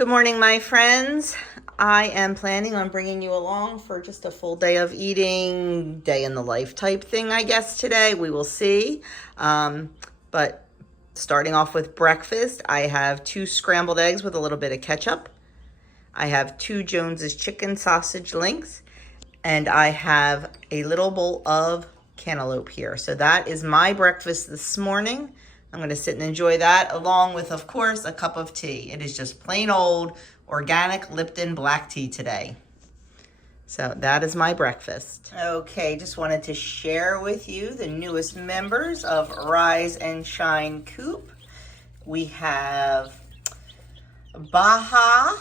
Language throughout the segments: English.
Good morning, my friends. I am planning on bringing you along for just a full day of eating, day in the life type thing, I guess, today. We will see. But starting off with breakfast, I have 2 scrambled eggs with a little bit of ketchup. I have 2 Jones's chicken sausage links, and I have a little bowl of cantaloupe here. So that is my breakfast this morning. I'm going to sit and enjoy that along with, of course, a cup of tea. It is just plain old organic Lipton black tea today. So that is my breakfast. Okay, just wanted to share with you the newest members of Rise and Shine Coop. We have Baja,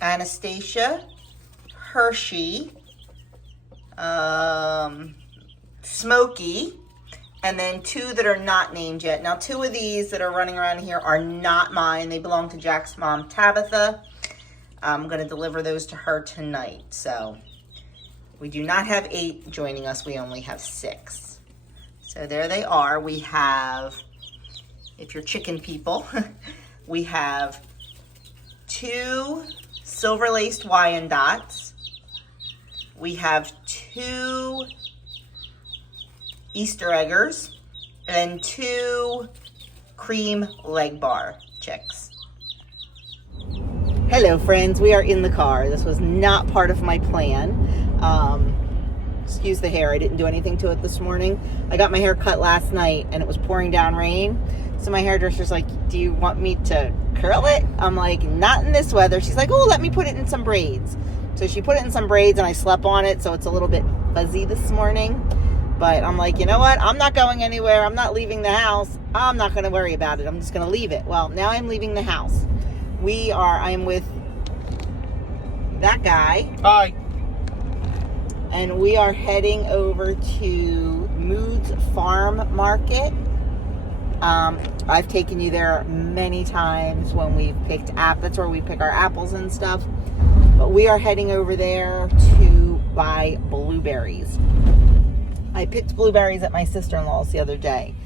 Anastasia, Hershey, Smokey, and then 2 that are not named yet. Now, 2 of these that are running around here are not mine. They belong to Jack's mom, Tabitha. I'm going to deliver those to her tonight. So we do not have 8 joining us. We only have 6. So there they are. We have, if you're chicken people, we have 2 silver-laced Wyandottes. We have 2 Easter eggers, and 2 cream leg bar chicks. Hello friends, we are in the car. This was not part of my plan. Excuse the hair, I didn't do anything to it this morning. I got my hair cut last night and it was pouring down rain. So my hairdresser's like, do you want me to curl it? I'm like, not in this weather. She's like, oh, let me put it in some braids. So she put it in some braids and I slept on it, so it's a little bit fuzzy this morning. But I'm like, you know what? I'm not going anywhere. I'm not leaving the house. I'm not going to worry about it. I'm just going to leave it. Well, now I'm leaving the house. I'm with that guy. Hi. And we are heading over to Moods Farm Market. I've taken you there many times when we've picked that's where we pick our apples and stuff. But we are heading over there to buy blueberries. I picked blueberries at my sister-in-law's the other day,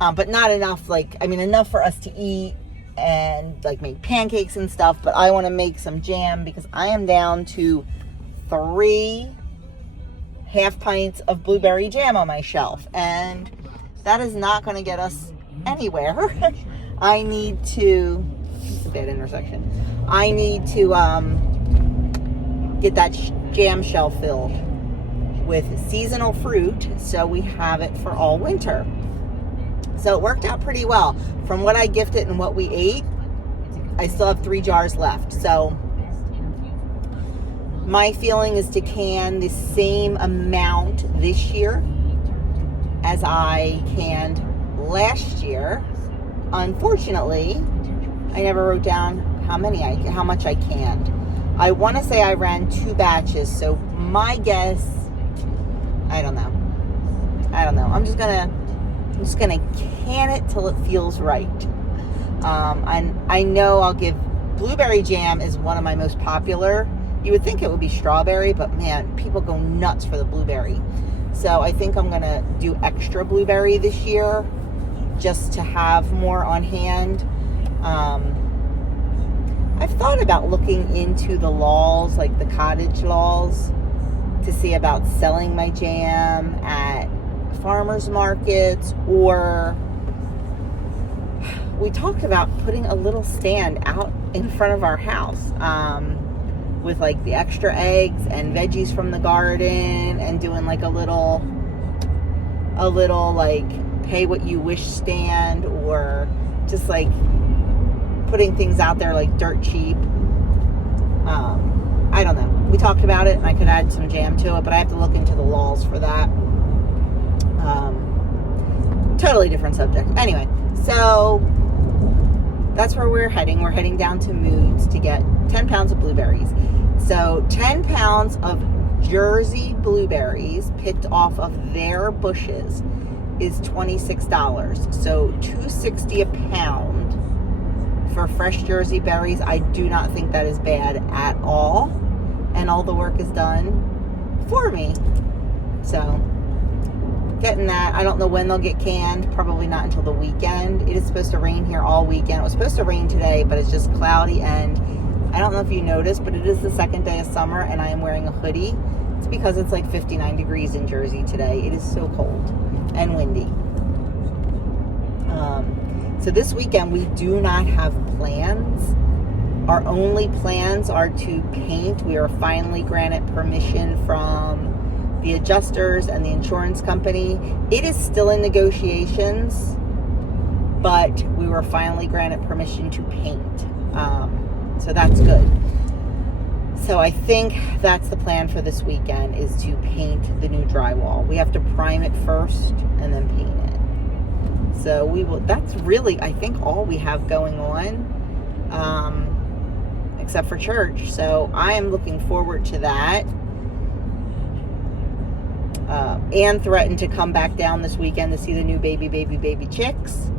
but not enough, enough for us to eat and make pancakes and stuff, but I want to make some jam because I am down to 3 half pints of blueberry jam on my shelf, and that is not going to get us anywhere. I need to, it's a bad intersection, I need to get that jam shelf filled with seasonal fruit, so we have it for all winter. So it worked out pretty well. From what I gifted and what we ate, I still have 3 jars left. So my feeling is to can the same amount this year as I canned last year. Unfortunately, I never wrote down how much I canned. I want to say I ran 2 batches, so my guess, I don't know. I'm just gonna can it till it feels right. And I know I'll give blueberry jam is one of my most popular. You would think it would be strawberry, but man, people go nuts for the blueberry. So I think I'm gonna do extra blueberry this year, just to have more on hand. I've thought about looking into the laws, like the cottage laws, to see about selling my jam at farmers markets, or we talked about putting a little stand out in front of our house with the extra eggs and veggies from the garden, and doing a little pay what you wish stand, or just putting things out there dirt cheap. I don't know. We talked about it, and I could add some jam to it, but I have to look into the laws for that. Totally different subject. Anyway, so that's where we're heading. We're heading down to Moods to get 10 pounds of blueberries. So 10 pounds of Jersey blueberries picked off of their bushes is $26. So $2.60 a pound for fresh Jersey berries. I do not think that is bad at all. And all the work is done for me. So getting that. I don't know when they'll get canned. Probably not until the weekend. It is supposed to rain here all weekend. It was supposed to rain today, but it's just cloudy, and I don't know if you noticed, but it is the second day of summer, and I am wearing a hoodie. It's because it's like 59 degrees in Jersey today. It is so cold and windy. So this weekend we do not have plans. Our only plans are to paint. We are finally granted permission from the adjusters and the insurance company. It is still in negotiations, but we were finally granted permission to paint. So that's good. So I think that's the plan for this weekend, is to paint the new drywall. We have to prime it first and then paint it. So we will, that's really, I think, all we have going on, except for church. So I am looking forward to that. Anne threatened to come back down this weekend to see the new baby chicks.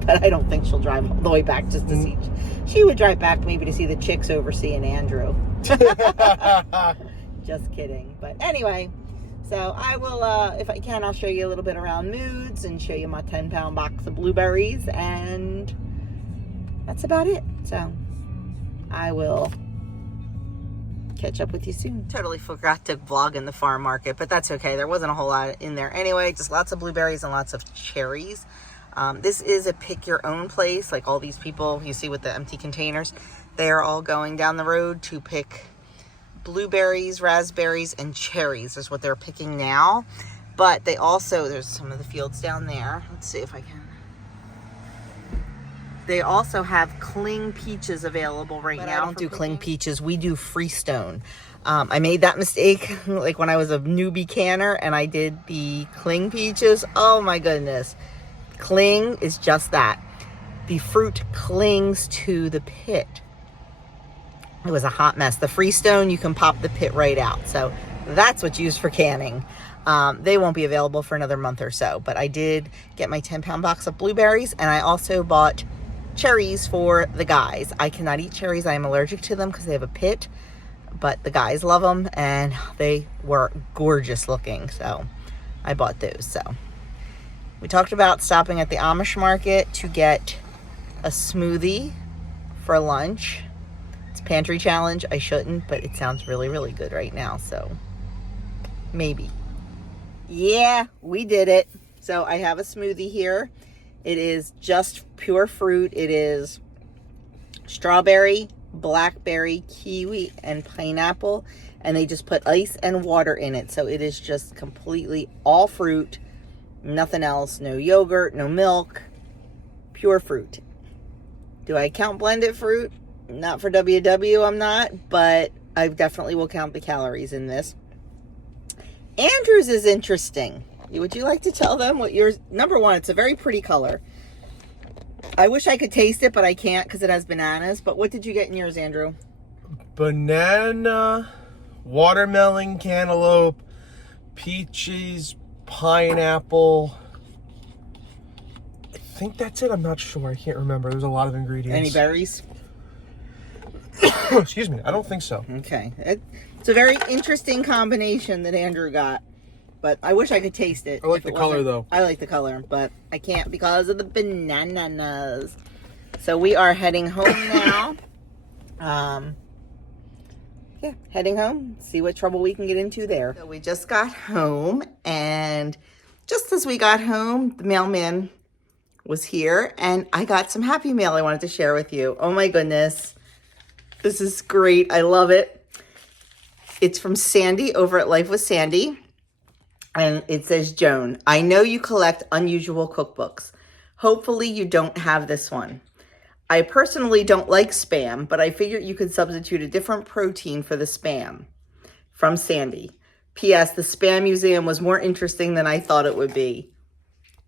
But I don't think she'll drive all the way back just to see. She would drive back maybe to see the chicks overseeing Andrew. Just kidding. But anyway, so I will, if I can, I'll show you a little bit around Moods and show you my 10-pound box of blueberries. And that's about it. So I will catch up with you soon. Totally forgot to vlog in the farm market, but that's okay. There wasn't a whole lot in there anyway. Just lots of blueberries and lots of cherries. This is a pick your own place. Like all these people you see with the empty containers, they are all going down the road to pick blueberries, raspberries, and cherries is what they're picking now. But they also, there's some of the fields down there. Let's see if I can. They also have cling peaches available right now. I don't do cling peaches. We do freestone. I made that mistake like when I was a newbie canner and I did the cling peaches. Oh my goodness. Cling is just that. The fruit clings to the pit. It was a hot mess. The freestone, you can pop the pit right out. So that's what's used for canning. They won't be available for another month or so. But I did get my 10-pound box of blueberries, and I also bought cherries for the guys. I cannot eat cherries. I am allergic to them because they have a pit. But the guys love them, and they were gorgeous looking. So I bought those. So we talked about stopping at the Amish market to get a smoothie for lunch. It's pantry challenge. I shouldn't, but it sounds really, really good right now. So maybe. Yeah, we did it. So I have a smoothie here. It is just pure fruit. It is strawberry, blackberry, kiwi, and pineapple. And they just put ice and water in it. So it is just completely all fruit. Nothing else. No yogurt, no milk. Pure fruit. Do I count blended fruit? Not for WW, I'm not. But I definitely will count the calories in this. Andrew's is interesting. Would you like to tell them what yours... Number one, it's a very pretty color. I wish I could taste it, but I can't because it has bananas. But what did you get in yours, Andrew? Banana, watermelon, cantaloupe, peaches, pineapple. I think that's it. I'm not sure. I can't remember. There's a lot of ingredients. Any berries? Excuse me. I don't think so. Okay. It's a very interesting combination that Andrew got. But I wish I could taste it. I like the color, though. I like the color, but I can't because of the bananas. So we are heading home now. Yeah, heading home. See what trouble we can get into there. So we just got home, and just as we got home, the mailman was here, and I got some Happy Mail I wanted to share with you. Oh my goodness. This is great. I love it. It's from Sandy over at Life with Sandy. And it says, Joan, I know you collect unusual cookbooks. Hopefully you don't have this one. I personally don't like Spam, but I figured you could substitute a different protein for the Spam. From Sandy. P.S. The Spam Museum was more interesting than I thought it would be.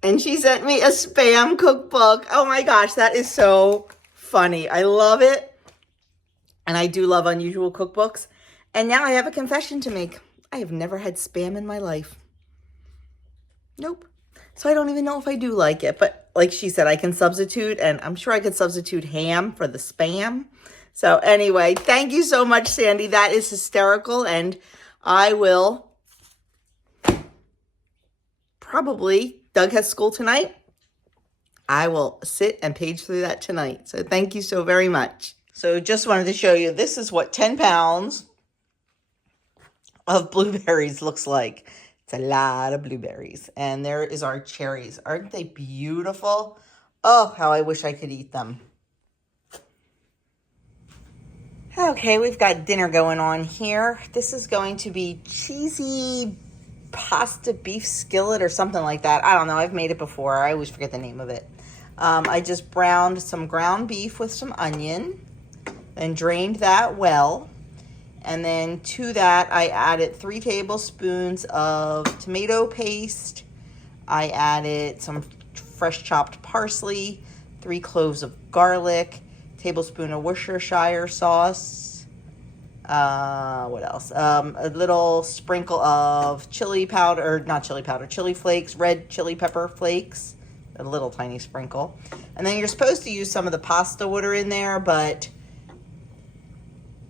And she sent me a Spam cookbook. Oh my gosh, that is so funny. I love it. And I do love unusual cookbooks. And now I have a confession to make. I have never had Spam in my life. Nope. So I don't even know if I do like it. But like she said, I can substitute. And I'm sure I could substitute ham for the Spam. So anyway, thank you so much, Sandy. That is hysterical. And I will probably, Doug has school tonight. I will sit and page through that tonight. So thank you so very much. So just wanted to show you, this is what 10 pounds of blueberries looks like. It's a lot of blueberries. And there is our cherries. Aren't they beautiful? Oh, how I wish I could eat them. Okay, we've got dinner going on here. This is going to be cheesy pasta beef skillet or something like that. I don't know. I've made it before. I always forget the name of it. I just browned some ground beef with some onion and drained that well. And then to that, I added 3 tablespoons of tomato paste. I added some fresh chopped parsley, 3 cloves of garlic, tablespoon of Worcestershire sauce. What else? A little sprinkle of chili powder, or not chili powder, chili flakes, red chili pepper flakes, a little tiny sprinkle. And then you're supposed to use some of the pasta water in there, but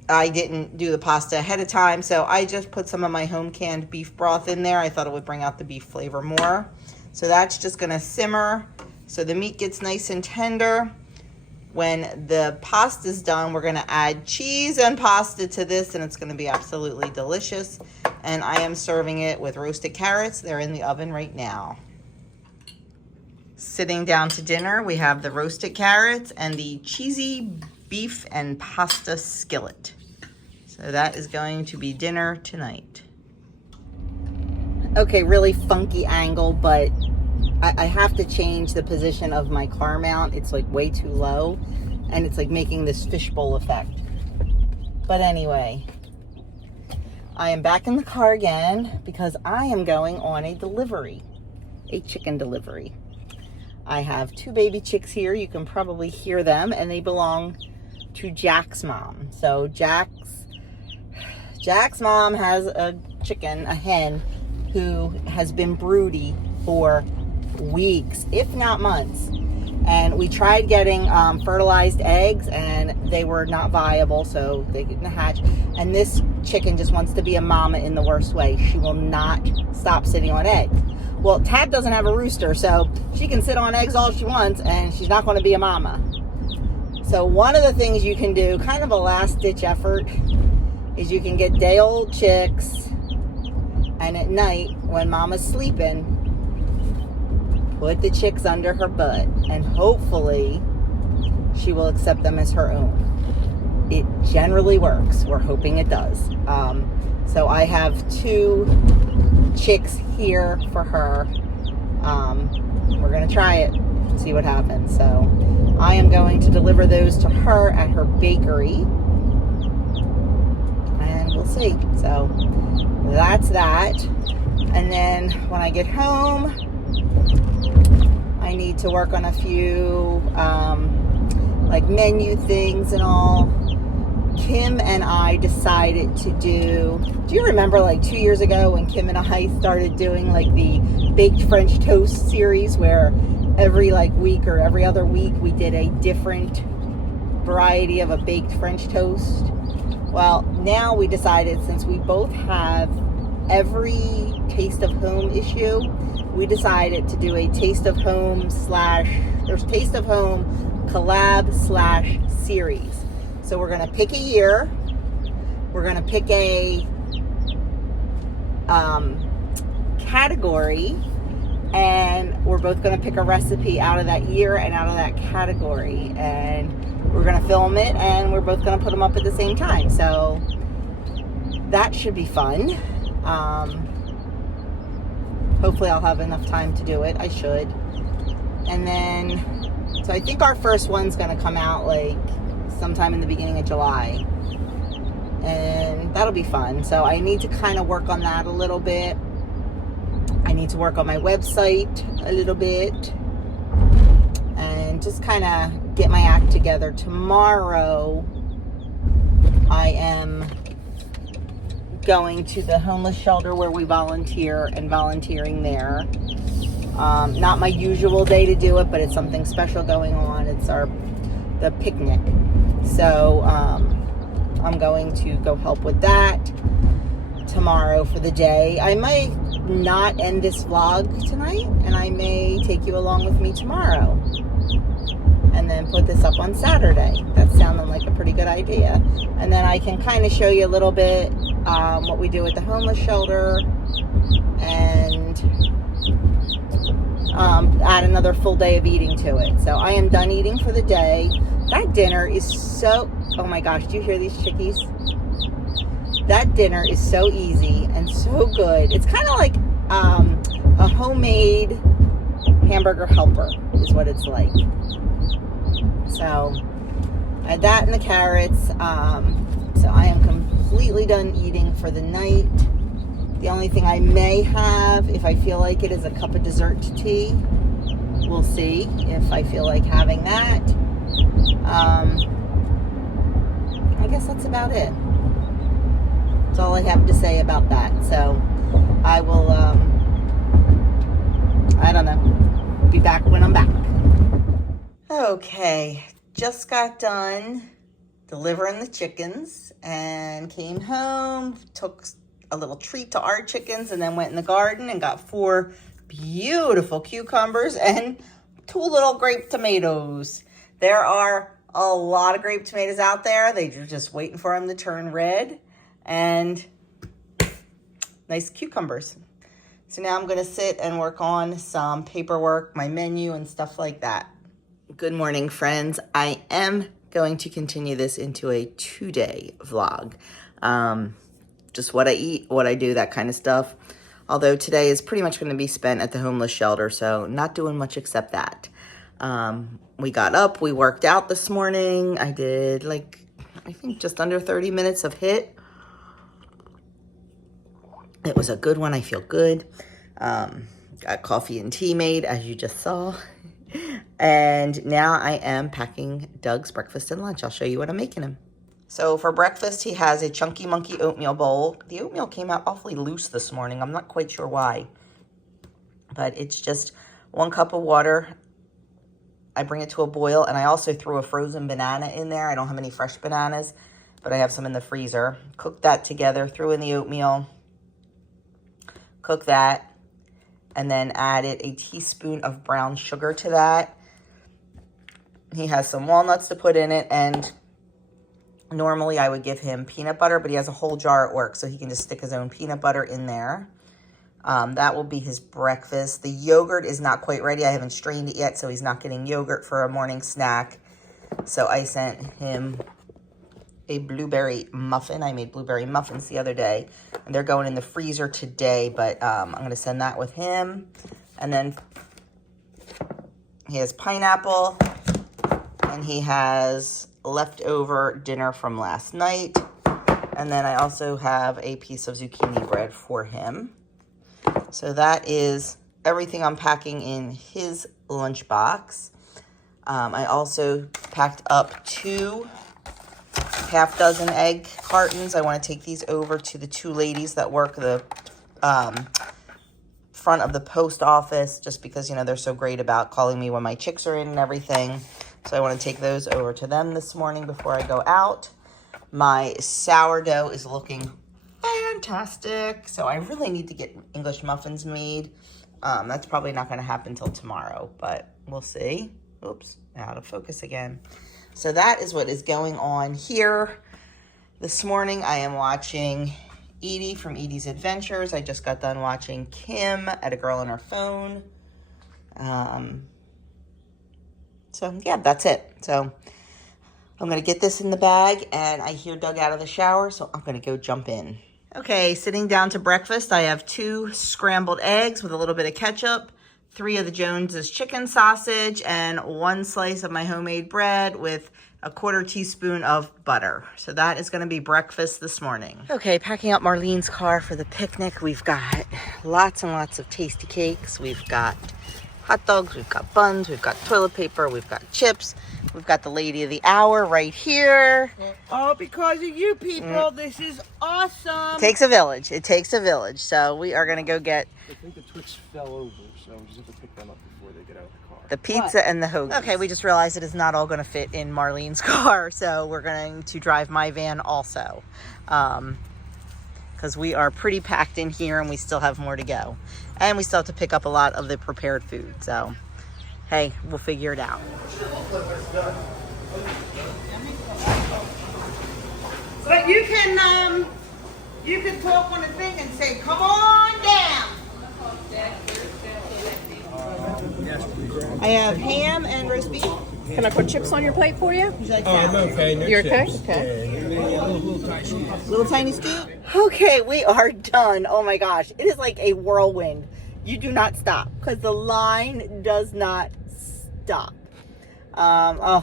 I didn't do the pasta ahead of time, so I just put some of my home canned beef broth in there. I thought it would bring out the beef flavor more. So that's just gonna simmer so the meat gets nice and tender. When the pasta's done, we're gonna add cheese and pasta to this, and it's gonna be absolutely delicious. And I am serving it with roasted carrots. They're in the oven right now. Sitting down to dinner, we have the roasted carrots and the cheesy beef and pasta skillet. So that is going to be dinner tonight. Okay, really funky angle, but I have to change the position of my car mount. It's like way too low, and it's like making this fishbowl effect. But anyway, I am back in the car again because I am going on a delivery, a chicken delivery. I have 2 baby chicks here. You can probably hear them, and they belong to Jack's mom. So Jack's mom has a chicken, a hen, who has been broody for weeks, if not months. And we tried getting fertilized eggs, and they were not viable, so they didn't hatch. And this chicken just wants to be a mama in the worst way. She will not stop sitting on eggs. Well, Tab doesn't have a rooster, so she can sit on eggs all she wants, and she's not going to be a mama. So one of the things you can do, kind of a last-ditch effort, is you can get day-old chicks, and at night, when mama's sleeping, put the chicks under her butt, and hopefully she will accept them as her own. It generally works. We're hoping it does. So I have 2 chicks here for her. We're going to try it, see what happens. So I am going to deliver those to her at her bakery, and we'll see. So that's that. And then when I get home, I need to work on a few like menu things and all. Kim and I decided to do you remember like 2 years ago when Kim and I started doing like the baked French toast series, where every like week or every other week we did a different variety of a baked French toast? Well, now we decided, since we both have every taste of home issue, we decided to do a taste of home collab / series. So we're going to pick a year. We're going to pick a category, and we're both going to pick a recipe out of that year and out of that category, and we're going to film it, and we're both going to put them up at the same time. So that should be fun. Hopefully I'll have enough time to do it. I should. And then, so I think our first one's going to come out like sometime in the beginning of July, and that'll be fun. So I need to kind of work on that a little bit. I need to work on my website a little bit, and just kind of get my act together. Tomorrow I am going to the homeless shelter where we volunteer, and volunteering there. Not my usual day to do it, but it's something special going on. It's the picnic. So I'm going to go help with that tomorrow for the day. I might not end this vlog tonight, and I may take you along with me tomorrow and then put this up on Saturday. That sounded like a pretty good idea. And then I can kind of show you a little bit what we do at the homeless shelter, and add another full day of eating to it. So I am done eating for the day. That dinner is so, oh my gosh, do you hear these chickies? That dinner is so easy and so good. It's kind of like a homemade hamburger helper is what it's like. So I had that and the carrots. So I am completely done eating for the night. The only thing I may have, if I feel like it, is a cup of dessert tea. We'll see if I feel like having that. I guess that's about it. That's all I have to say about that. So I will, I don't know, be back when I'm back. Okay, just got done delivering the chickens and came home, took a little treat to our chickens, and then went in the garden and got 4 beautiful cucumbers and 2 little grape tomatoes. There are a lot of grape tomatoes out there. They're just waiting for them to turn red, and nice cucumbers. So now I'm going to sit and work on some paperwork, my menu, and stuff like that. Good morning, friends. I am going to continue this into a 2-day vlog. Just what I eat, what I do, that kind of stuff. Although today is pretty much going to be spent at the homeless shelter, so not doing much except that. We got up, we worked out this morning. I did I think just under 30 minutes of HIIT. It was a good one. I feel good. Got coffee and tea made, as you just saw. And now I am packing Doug's breakfast and lunch. I'll show you what I'm making him. So for breakfast, he has a Chunky Monkey oatmeal bowl. The oatmeal came out awfully loose this morning. I'm not quite sure why. But it's just 1 cup of water. I bring it to a boil, and I also threw a frozen banana in there. I don't have any fresh bananas, but I have some in the freezer. Cooked that together, threw in the oatmeal, cook that, and then added a teaspoon of brown sugar to that. He has some walnuts to put in it, and normally I would give him peanut butter, but he has a whole jar at work, so he can just stick his own peanut butter in there. That will be his breakfast. The yogurt is not quite ready. I haven't strained it yet, so he's not getting yogurt for a morning snack. So I sent him a blueberry muffin. I made blueberry muffins the other day, and they're going in the freezer today, but I'm going to send that with him. And then he has pineapple, and he has leftover dinner from last night. And then I also have a piece of zucchini bread for him. So that is everything I'm packing in his lunchbox. I also packed up 2 half-dozen egg cartons. I want to take these over to the 2 ladies that work the front of the post office, just because, you know, they're so great about calling me when my chicks are in and everything. So I want to take those over to them this morning before I go out. My sourdough is looking fantastic. So I really need to get English muffins made. That's probably not going to happen till tomorrow, but we'll see. Oops, out of focus again. So that is what is going on here. This morning I am watching Edie from Edie's Adventures. I just got done watching Kim at A Girl on Her Phone. So yeah, that's it. So I'm going to get this in the bag, and I hear Doug out of the shower, so I'm going to go jump in. Okay, sitting down to breakfast, I have 2 scrambled eggs with a little bit of ketchup, 3 of the Jones's chicken sausage, and 1 slice of my homemade bread with a 1/4 teaspoon of butter. So that is going to be breakfast this morning. Okay, packing up Marlene's car for the picnic. We've got lots and lots of tasty cakes. We've got hot dogs, we've got buns, we've got toilet paper, we've got chips. We've got the lady of the hour right here. All because of you people. This is awesome. It takes a village. It takes a village. So we are going to go get... I think the Twix fell over, so we just have to pick them up before they get out of the car. the pizza and the hoagies. Okay, we just realized it is not all going to fit in Marlene's car, so we're going to drive my van also. because we are pretty packed in here and we still have more to go. And we still have to pick up a lot of the prepared food. So, hey, we'll figure it out. But you can talk on the thing and say, come on down. I have ham and roast beef. Can I put chips on your plate for you? I'm okay. No You're okay? chips. Okay. Little tiny scoop. Okay, we are done. Oh my gosh. It is like a whirlwind. You do not stop because the line does not stop. I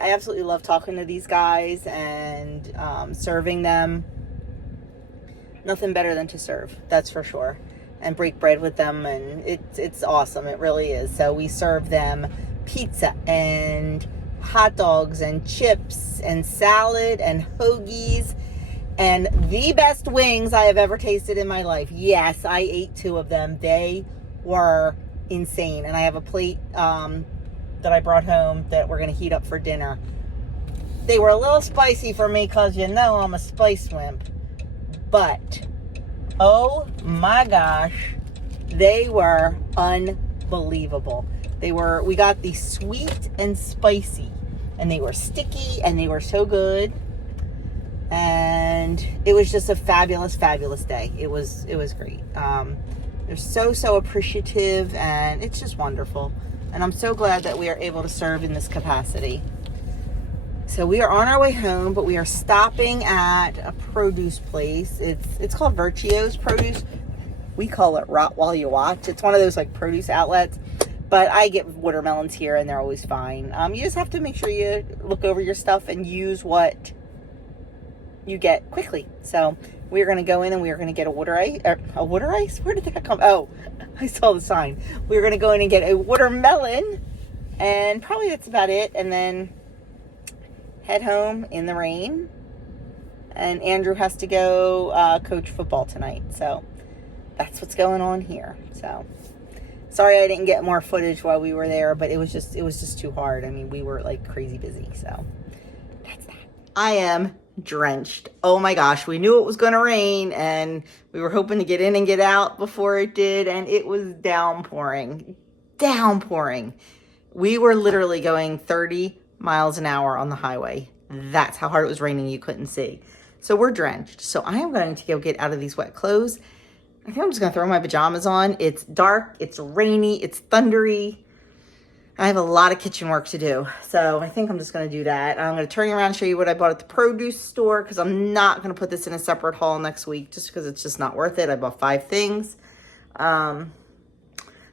absolutely love talking to these guys and serving them. Nothing better than to serve, that's for sure. And break bread with them, and it's awesome. It really is. So we serve them pizza and hot dogs and chips and salad and hoagies and the best wings I have ever tasted in my life. Yes, I ate 2 of them. They were insane. And I have a plate that I brought home that we're going to heat up for dinner. They were a little spicy for me because you know I'm a spice wimp. But, oh my gosh, they were unbelievable. We got the sweet and spicy, and they were sticky, and they were so good. And it was just a fabulous, fabulous day. It was great. They're so appreciative, and it's just wonderful. And I'm so glad that we are able to serve in this capacity. So we are on our way home, but we are stopping at a produce place. It's called Virtuo's Produce. We call it Rot While You Watch. It's one of those like produce outlets. But I get watermelons here and they're always fine. You just have to make sure you look over your stuff and use what you get quickly. So we're going to go in and we are going to get a water ice. A water ice? Where did that come? Oh, I saw the sign. We're going to go in and get a watermelon. And probably that's about it. And then head home in the rain. And Andrew has to go coach football tonight. So that's what's going on here. So sorry I didn't get more footage while we were there, but it was just too hard. I mean, we were like crazy busy. So that's that. I am drenched. Oh my gosh, we knew it was going to rain and we were hoping to get in and get out before it did, and it was downpouring. We were literally going 30 miles an hour on the highway. That's how hard it was raining, you couldn't see. So we're drenched. So I am going to go get out of these wet clothes. I think I'm just going to throw my pajamas on. It's dark, it's rainy, it's thundery. I have a lot of kitchen work to do. So I think I'm just going to do that. I'm going to turn around and show you what I bought at the produce store, because I'm not going to put this in a separate haul next week just because it's just not worth it. I bought 5 things. Then I'm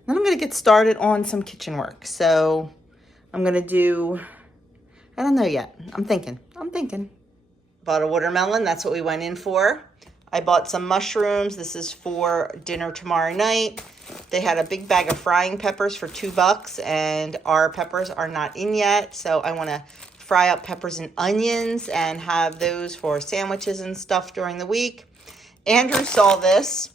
going to get started on some kitchen work. So I'm going to do, I don't know yet. I'm thinking. Bought a watermelon. That's what we went in for. I bought some mushrooms. This is for dinner tomorrow night. They had a big bag of frying peppers for $2, and our peppers are not in yet. So I want to fry up peppers and onions and have those for sandwiches and stuff during the week. Andrew saw this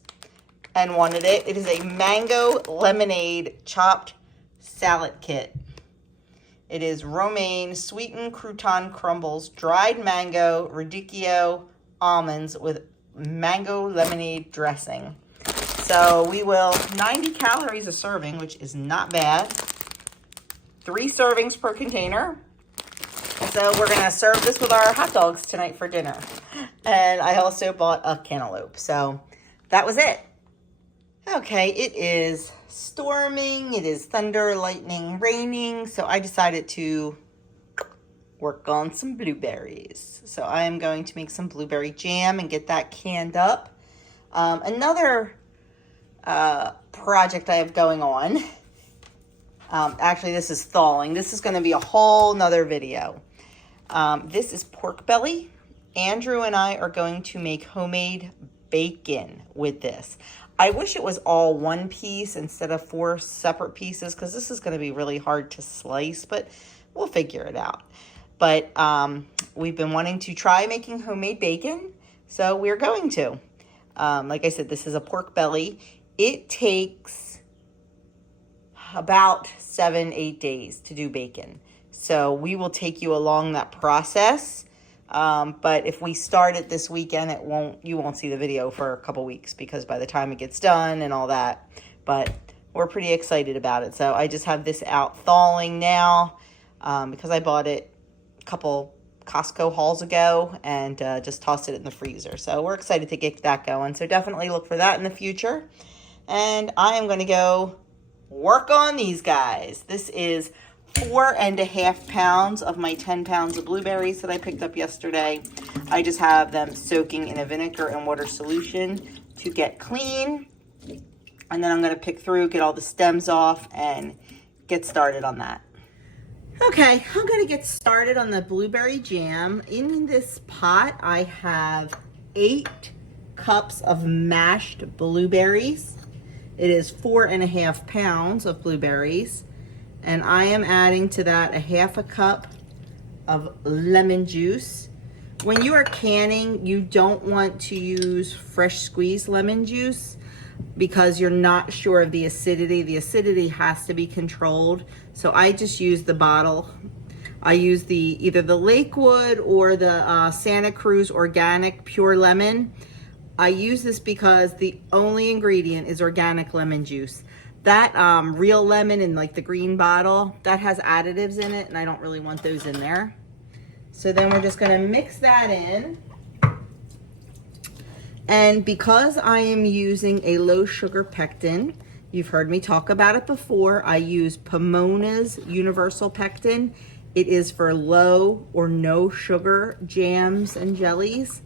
and wanted it. It is a mango lemonade chopped salad kit. It is romaine, sweetened crouton crumbles, dried mango, radicchio, almonds with mango lemonade dressing. So we will, 90 calories a serving, which is not bad. 3 servings per container. So we're going to serve this with our hot dogs tonight for dinner. And I also bought a cantaloupe. So that was it. Okay, it is storming. It is thunder, lightning, raining. So I decided to work on some blueberries. So I am going to make some blueberry jam and get that canned up. Another project I have going on. Actually, this is thawing. This is going to be a whole nother video. This is pork belly. Andrew and I are going to make homemade bacon with this. I wish it was all one piece instead of 4 separate pieces, because this is going to be really hard to slice, but we'll figure it out. But we've been wanting to try making homemade bacon, so we're going to. Like I said, this is a pork belly. It takes about 7-8 days to do bacon. So we will take you along that process. But if we start it this weekend, you won't see the video for a couple weeks because by the time it gets done and all that. But we're pretty excited about it. So I just have this out thawing now because I bought it a couple Costco hauls ago and just tossed it in the freezer. So we're excited to get that going. So definitely look for that in the future. And I am going to go work on these guys. This is 4.5 pounds of my 10 pounds of blueberries that I picked up yesterday. I just have them soaking in a vinegar and water solution to get clean. And then I'm going to pick through, get all the stems off, and get started on that. Okay, I'm going to get started on the blueberry jam. In this pot, I have 8 cups of mashed blueberries. It is 4.5 pounds of blueberries. And I am adding to that 1/2 cup of lemon juice. When you are canning, you don't want to use fresh squeezed lemon juice because you're not sure of the acidity. The acidity has to be controlled. So I just use the bottle. I use either the Lakewood or the Santa Cruz Organic Pure Lemon. I use this because the only ingredient is organic lemon juice. That real lemon in like the green bottle, that has additives in it and I don't really want those in there. So then we're just gonna mix that in. And because I am using a low sugar pectin, you've heard me talk about it before, I use Pomona's Universal Pectin. It is for low or no sugar jams and jellies.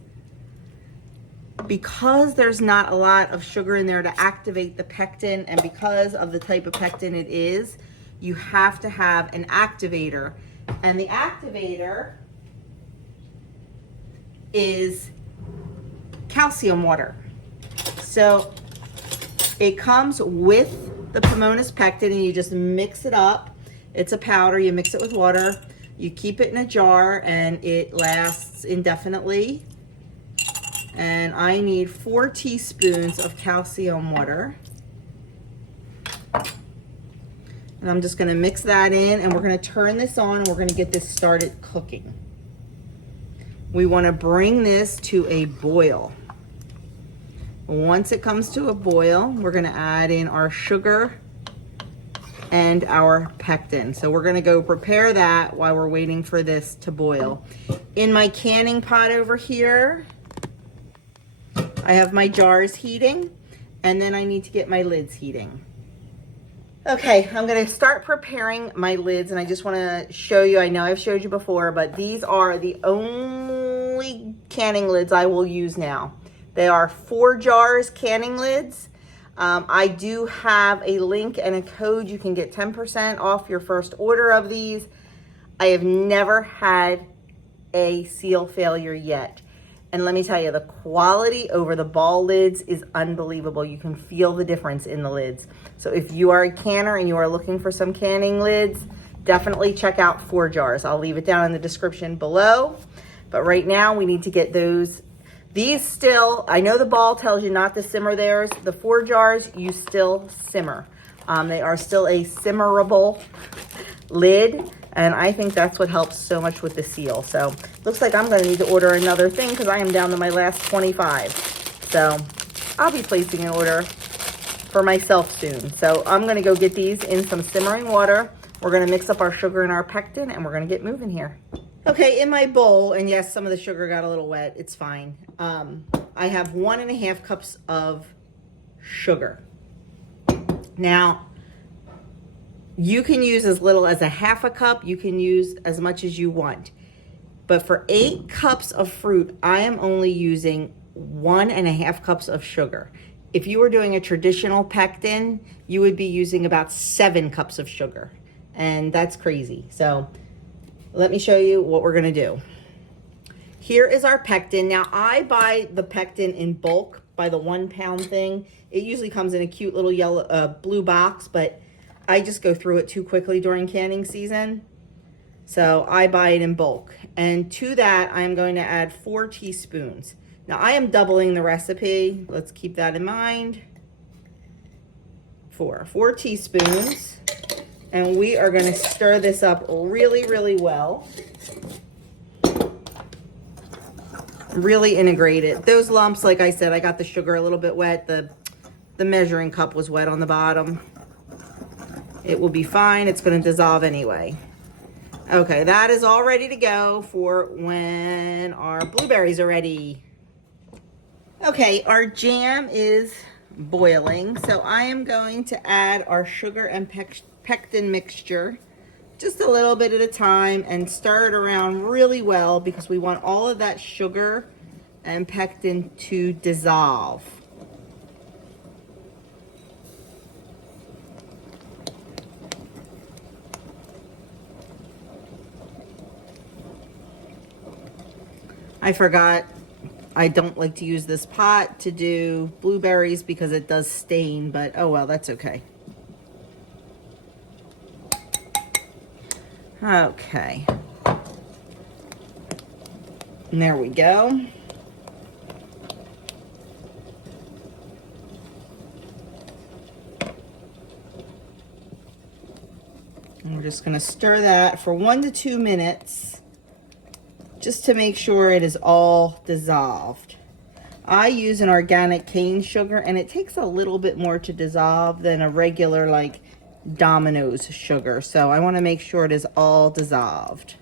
Because there's not a lot of sugar in there to activate the pectin, and because of the type of pectin it is, you have to have an activator. And the activator is calcium water. So it comes with the Pomona's pectin and you just mix it up. It's a powder, you mix it with water, you keep it in a jar and it lasts indefinitely. And I need 4 teaspoons of calcium water. And I'm just gonna mix that in and we're gonna turn this on and we're gonna get this started cooking. We wanna bring this to a boil. Once it comes to a boil, we're gonna add in our sugar and our pectin. So we're gonna go prepare that while we're waiting for this to boil. In my canning pot over here, I have my jars heating, and then I need to get my lids heating. Okay, I'm gonna start preparing my lids, and I just wanna show you, I know I've showed you before, but these are the only canning lids I will use now. They are 4 jars canning lids. I do have a link and a code. You can get 10% off your first order of these. I have never had a seal failure yet. And let me tell you, the quality over the ball lids is unbelievable. You can feel the difference in the lids. So if you are a canner and you are looking for some canning lids, definitely check out 4 jars. I'll leave it down in the description below. But right now we need to get those. These still, I know the ball tells you not to simmer theirs. The 4 jars, you still simmer. They are still a simmerable lid. And I think that's what helps so much with the seal. So looks like I'm going to need to order another thing because I am down to my last 25. So I'll be placing an order for myself soon. So I'm going to go get these in some simmering water. We're going to mix up our sugar and our pectin and we're going to get moving here. Okay, in my bowl, and yes, some of the sugar got a little wet. It's fine. I have 1.5 cups of sugar. Now, you can use as little as 1/2 cup. You can use as much as you want. But for 8 cups of fruit, I am only using 1.5 cups of sugar. If you were doing a traditional pectin, you would be using about 7 cups of sugar. And that's crazy. So let me show you what we're gonna do. Here is our pectin. Now I buy the pectin in bulk by the 1 pound thing. It usually comes in a cute little yellow, blue box, but I just go through it too quickly during canning season. So I buy it in bulk. And to that, I'm going to add 4 teaspoons. Now I am doubling the recipe. Let's keep that in mind. 4 teaspoons. And we are going to stir this up really, really well. really integrate it. Those lumps, like I said, I got the sugar a little bit wet. The measuring cup was wet on the bottom. It will be fine. It's going to dissolve anyway. Okay, that is all ready to go for when our blueberries are ready. Okay, our jam is boiling, so I am going to add our sugar and pectin mixture just a little bit at a time and stir it around really well because we want all of that sugar and pectin to dissolve. I forgot, I don't like to use this pot to do blueberries because it does stain, but oh well, that's okay. Okay. And there we go. And we're just going to stir that for 1 to 2 minutes just to make sure it is all dissolved. I use an organic cane sugar and it takes a little bit more to dissolve than a regular like Domino's sugar. So I want to make sure it is all dissolved.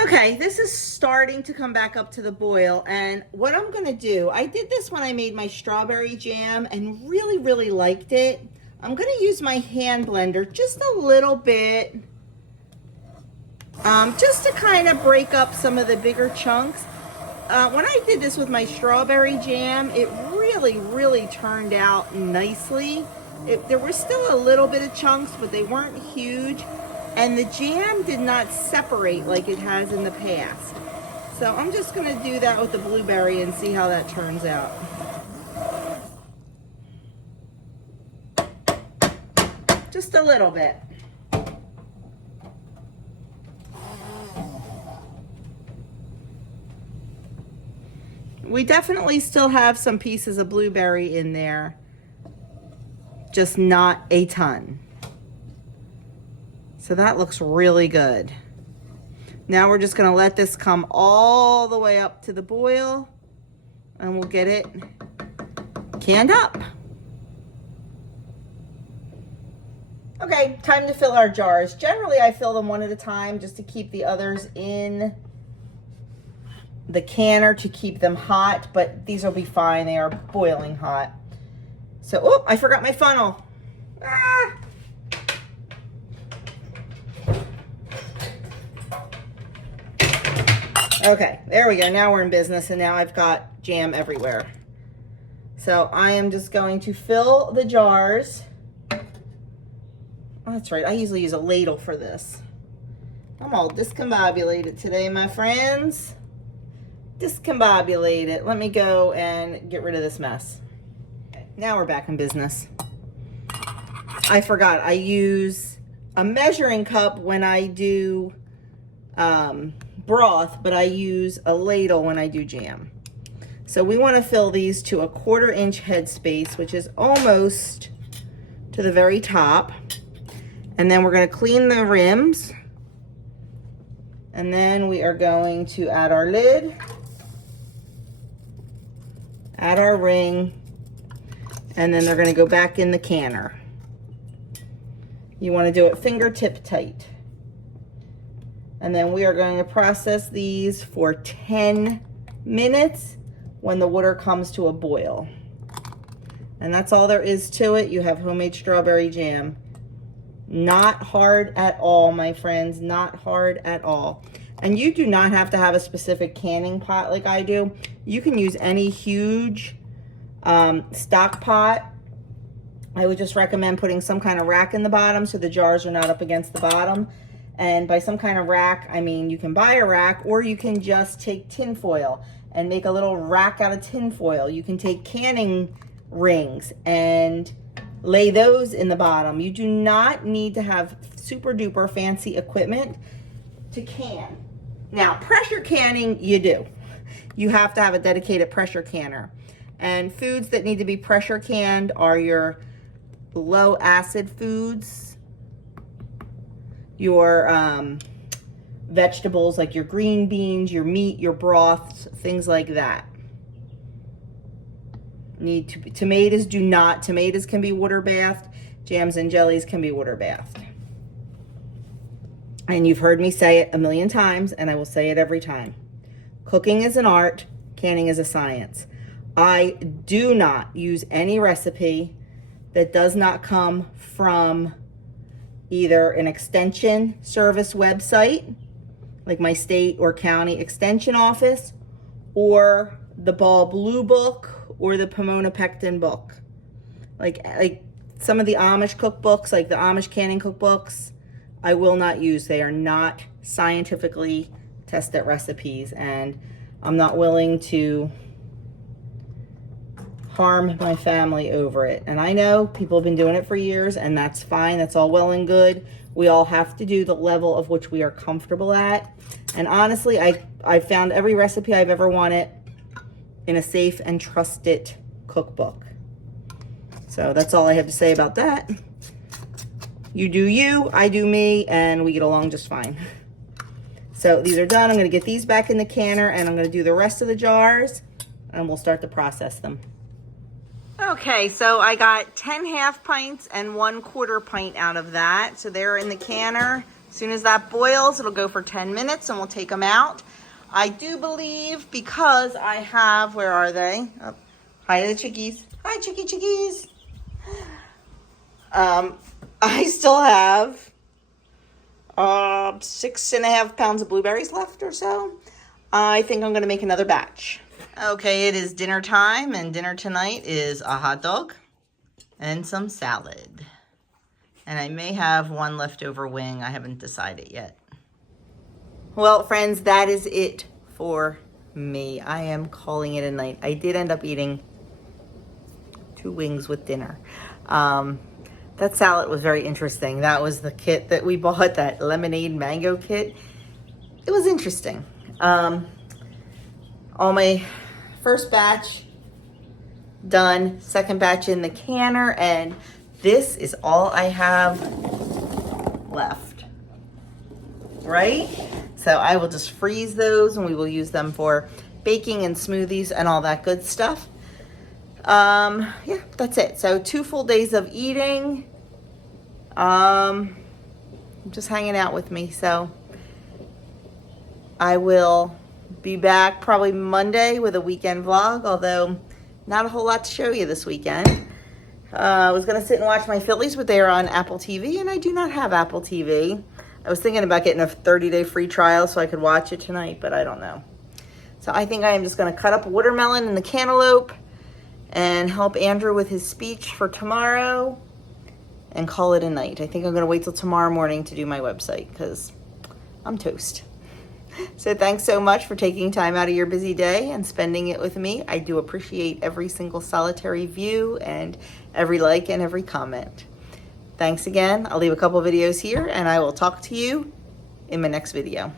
Okay, this is starting to come back up to the boil, and what I'm going to do, I did this when I made my strawberry jam and really liked it. I'm going to use my hand blender just a little bit, just to kind of break up some of the bigger chunks. When I did this with my strawberry jam, it really turned out nicely. There was still a little bit of chunks, but they weren't huge. And the jam did not separate like it has in the past. So I'm just going to do that with the blueberry and see how that turns out. Just a little bit. We definitely still have some pieces of blueberry in there, just not a ton. So that looks really good. Now we're just going to let this come all the way up to the boil and we'll get it canned up. Okay, time to fill our jars. Generally, I fill them one at a time just to keep the others in the canner to keep them hot, but these will be fine. They are boiling hot. So, oh, I forgot my funnel. Ah! Okay, there we go. Now we're in business, and now I've got jam everywhere. So I am just going to fill the jars. Oh, that's right. I usually use a ladle for this. I'm all discombobulated today, my friends. Discombobulated. Let me go and get rid of this mess. Okay, now we're back in business. I forgot. I use a measuring cup when I do broth, but I use a ladle when I do jam. So we want to fill these to a 1/4 inch headspace, which is almost to the very top. And then we're going to clean the rims. And then we are going to add our lid, add our ring, and then they're going to go back in the canner. You want to do it fingertip tight. And then we are going to process these for 10 minutes when the water comes to a boil. And that's all there is to it. You have homemade strawberry jam. Not hard at all, my friends, not hard at all. And you do not have to have a specific canning pot like I do. You can use any huge stock pot. I would just recommend putting some kind of rack in the bottom so the jars are not up against the bottom. And by some kind of rack, I mean you can buy a rack, or you can just take tin foil and make a little rack out of tin foil. You can take canning rings and lay those in the bottom. You do not need to have super duper fancy equipment to can. Now, pressure canning, you do. You have to have a dedicated pressure canner. And foods that need to be pressure canned are your low acid foods, your vegetables like your green beans, your meat, your broths, things like that. Need to be, tomatoes can be water bathed, jams and jellies can be water bathed. And you've heard me say it a million times, and I will say it every time. Cooking is an art, canning is a science. I do not use any recipe that does not come from either an extension service website, like my state or county extension office, or the Ball Blue book, or the Pomona Pectin book. Like some of the Amish cookbooks, like the Amish canning cookbooks, I will not use. They are not scientifically tested recipes, and I'm not willing to harm my family over it. And I know people have been doing it for years, and that's fine. That's all well and good. We all have to do the level of which we are comfortable at. And honestly, I found every recipe I've ever wanted in a safe and trusted cookbook. So that's all I have to say about that. You do you, I do me, and we get along just fine. So these are done. I'm going to get these back in the canner, and I'm going to do the rest of the jars, and we'll start to process them. Okay, so I got 10 half pints and 1/4 pint out of that. So they're in the canner. As soon as that boils, it'll go for 10 minutes, and we'll take them out. I do believe, because I have, where are they? Oh, hi to the chickies. Hi, chickies. I still have 6.5 pounds of blueberries left or so. I think I'm going to make another batch. Okay, it is dinner time, and dinner tonight is a hot dog and some salad. And I may have one leftover wing. I haven't decided yet. Well, friends, that is it for me. I am calling it a night. I did end up eating 2 wings with dinner. That salad was very interesting. That was the kit that we bought, that lemonade mango kit. It was interesting. All my first batch done, second batch in the canner, and this is all I have left, right? So I will just freeze those, and we will use them for baking and smoothies and all that good stuff. Yeah, that's it. So 2 full days of eating. Just hanging out with me. So I will be back probably Monday with a weekend vlog, although not a whole lot to show you this weekend. I was going to sit and watch my Phillies, but they are on Apple TV, and I do not have Apple TV. I was thinking about getting a 30-day free trial so I could watch it tonight, but I don't know. So I think I am just going to cut up a watermelon and the cantaloupe and help Andrew with his speech for tomorrow and call it a night. I think I'm going to wait till tomorrow morning to do my website because I'm toast. So thanks so much for taking time out of your busy day and spending it with me. I do appreciate every single solitary view and every like and every comment. Thanks again. I'll leave a couple videos here, and I will talk to you in my next video.